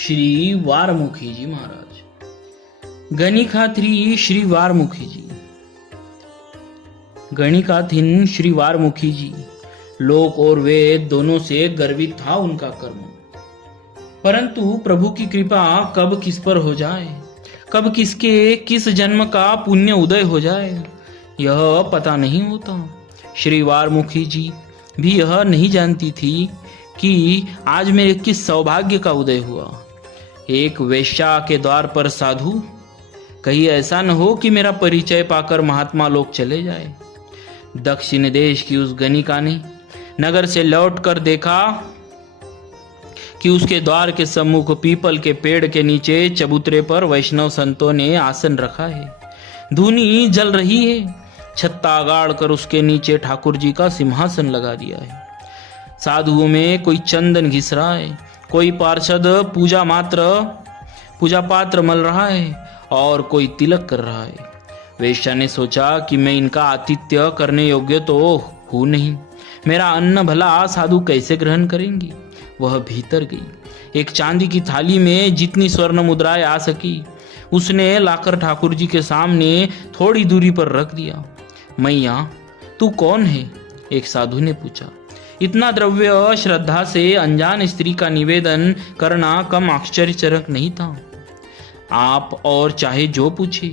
श्री वारमुखी जी महाराज। गणिकाथी श्री वारमुखी जी। गणिकाथीन श्री वारमुखी जी, लोक और वेद दोनों से गर्वित था उनका कर्म। परंतु प्रभु की कृपा कब किस पर हो जाए, कब किसके किस जन्म का पुण्य उदय हो जाए, यह पता नहीं होता। श्री वारमुखी जी भी यह नहीं जानती थी कि आज मेरे किस सौभाग्य का उदय हुआ। एक वेश्या के द्वार पर साधु, कहीं ऐसा न हो कि मेरा परिचय पाकर महात्मा लोग चले जाए। दक्षिण देश की उस गणिका ने नगर से लौटकर देखा कि उसके द्वार के सम्मुख पीपल के पेड़ के नीचे चबूतरे पर वैष्णव संतों ने आसन रखा है। धूनी जल रही है। छत्ता गाड़ कर उसके नीचे ठाकुर जी का सिंहासन लगा दिया है। साधुओं में कोई चंदन घिस रहा है, कोई पार्षद पूजा पात्र मल रहा है और कोई तिलक कर रहा है। वेश्या ने सोचा कि मैं इनका आतिथ्य करने योग्य तो हूं नहीं, मेरा अन्न भला साधु कैसे ग्रहण करेंगी। वह भीतर गई। एक चांदी की थाली में जितनी स्वर्ण मुद्राएं आ सकी उसने लाकर ठाकुर जी के सामने थोड़ी दूरी पर रख दिया। मैया, तू कौन है? एक साधु ने पूछा। इतना द्रव्य श्रद्धा से अनजान स्त्री का निवेदन करना कम आश्चर्यजनक नहीं था। आप और चाहे जो पूछे,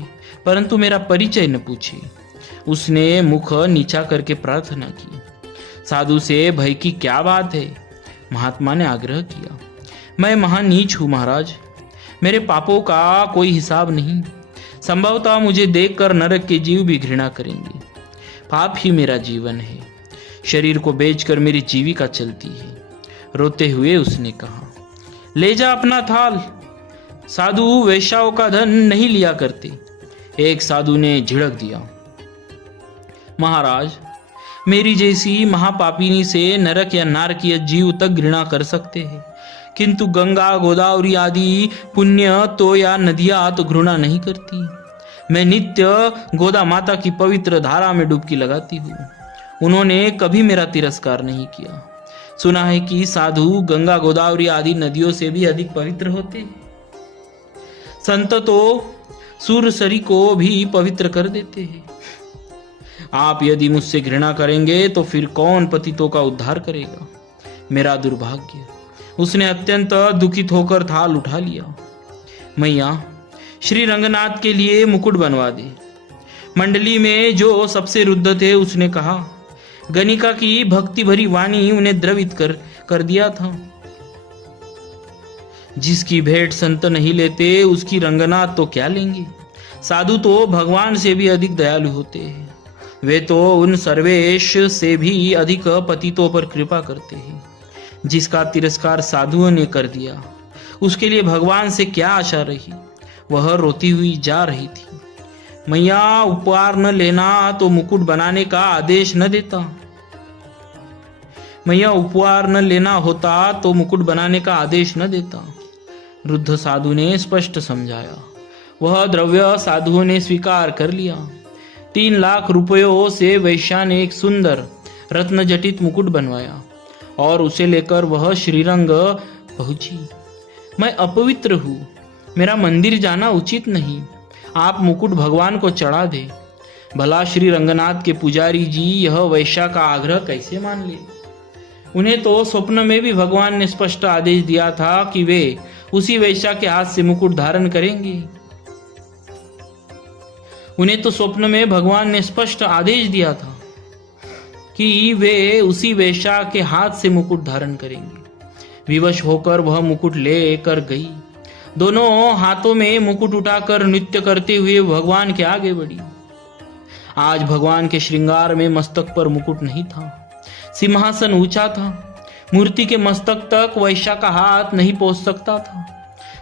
परंतु मेरा परिचय न पूछे। उसने मुख नीचा करके प्रार्थना की। साधु से भय की क्या बात है? महात्मा ने आग्रह किया। मैं महानीच हूं महाराज, मेरे पापों का कोई हिसाब नहीं। संभवतः मुझे देखकर नरक के जीव भी घृणा करेंगे। पाप ही मेरा जीवन है, शरीर को बेचकर मेरी जीविका चलती है। रोते हुए उसने कहा, ले जा अपना थाल। साधु वेश्याओं का धन नहीं लिया करते। एक साधु ने झिड़क दिया, महाराज, मेरी जैसी महापापिनी से नरक या नारकीय जीव तक घृणा कर सकते हैं, किंतु गंगा गोदावरी आदि पुण्य तो या नदियां तो घृणा नहीं करती। मैं नित्य गोदा माता की पवित्र धारा में डुबकी लगाती हूँ। उन्होंने कभी मेरा तिरस्कार नहीं किया। सुना है कि साधु गंगा गोदावरी आदि नदियों से भी अधिक पवित्र होते हैं। संत तो सूरसरी को भी पवित्र कर देते हैं। आप यदि मुझसे घृणा करेंगे तो फिर कौन पतितों का उद्धार करेगा? मेरा दुर्भाग्य। उसने अत्यंत दुखित होकर थाल उठा लिया। मैया, श्री रंगनाथ के लिए मुकुट बनवा दे। मंडली में जो सबसे रुद्ध थे उसने कहा। गणिका की भक्ति भरी वाणी उन्हें द्रवित कर दिया था। जिसकी भेंट संत नहीं लेते उसकी रंगनाथ तो क्या लेंगे। साधु तो भगवान से भी अधिक दयालु होते हैं। वे तो उन सर्वेश से भी अधिक पतितों पर कृपा करते हैं। जिसका तिरस्कार साधुओं ने कर दिया उसके लिए भगवान से क्या आशा रही। वह रोती हुई जा रही थी। मैया, उपहार न लेना तो मुकुट बनाने का आदेश न देता। मैया, उपहार न लेना होता तो मुकुट बनाने का आदेश न देता। वृद्ध साधु ने स्पष्ट समझाया। वह द्रव्य साधुओं ने स्वीकार कर लिया। 3 लाख रुपयों से वैश्या ने एक सुंदर रत्न जटित मुकुट बनवाया और उसे लेकर वह श्रीरंग पहुंची। मैं अपवित्र हूँ, मेरा मंदिर जाना उचित नहीं। आप मुकुट भगवान को चढ़ा दे। भला श्री रंगनाथ के पुजारी जी यह वैश्या का आग्रह कैसे मान ले? उन्हें तो स्वप्न में भी भगवान ने स्पष्ट आदेश दिया था कि वे उसी वैश्या के हाथ से मुकुट धारण करेंगे। उन्हें तो स्वप्न में भगवान ने स्पष्ट आदेश दिया था कि वे उसी वेश्या के हाथ से मुकुट धारण करेंगे। विवश होकर वह मुकुट लेकर गई। दोनों हाथों में मुकुट उठाकर नृत्य करते हुए भगवान के आगे बढ़ी। आज भगवान के श्रृंगार में मस्तक पर मुकुट नहीं था। सिंहासन ऊंचा था। मूर्ति के मस्तक तक वैश्या का हाथ नहीं पहुंच सकता था।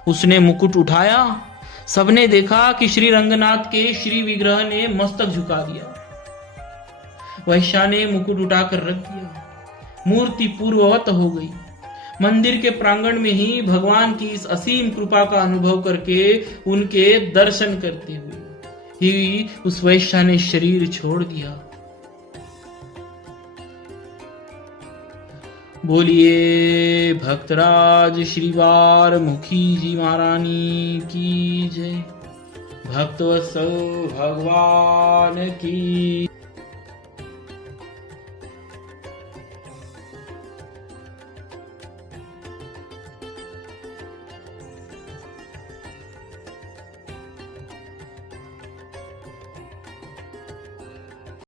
उसने मुकुट उठाया। सबने देखा कि श्री रंगनाथ के श्री विग्रह ने मस्तक झुका दिया। वैश्या ने मुकुट उठाकर रख दिया। मूर्ति पूर्ववत हो गई। मंदिर के प्रांगण में ही भगवान की इस असीम कृपा का अनुभव करके उनके दर्शन करते हुए ही उस वैश्या ने शरीर छोड़ दिया। बोलिए भक्तराज श्रीवार मुखी जी महारानी की जय। भक्तवत्सल भगवान की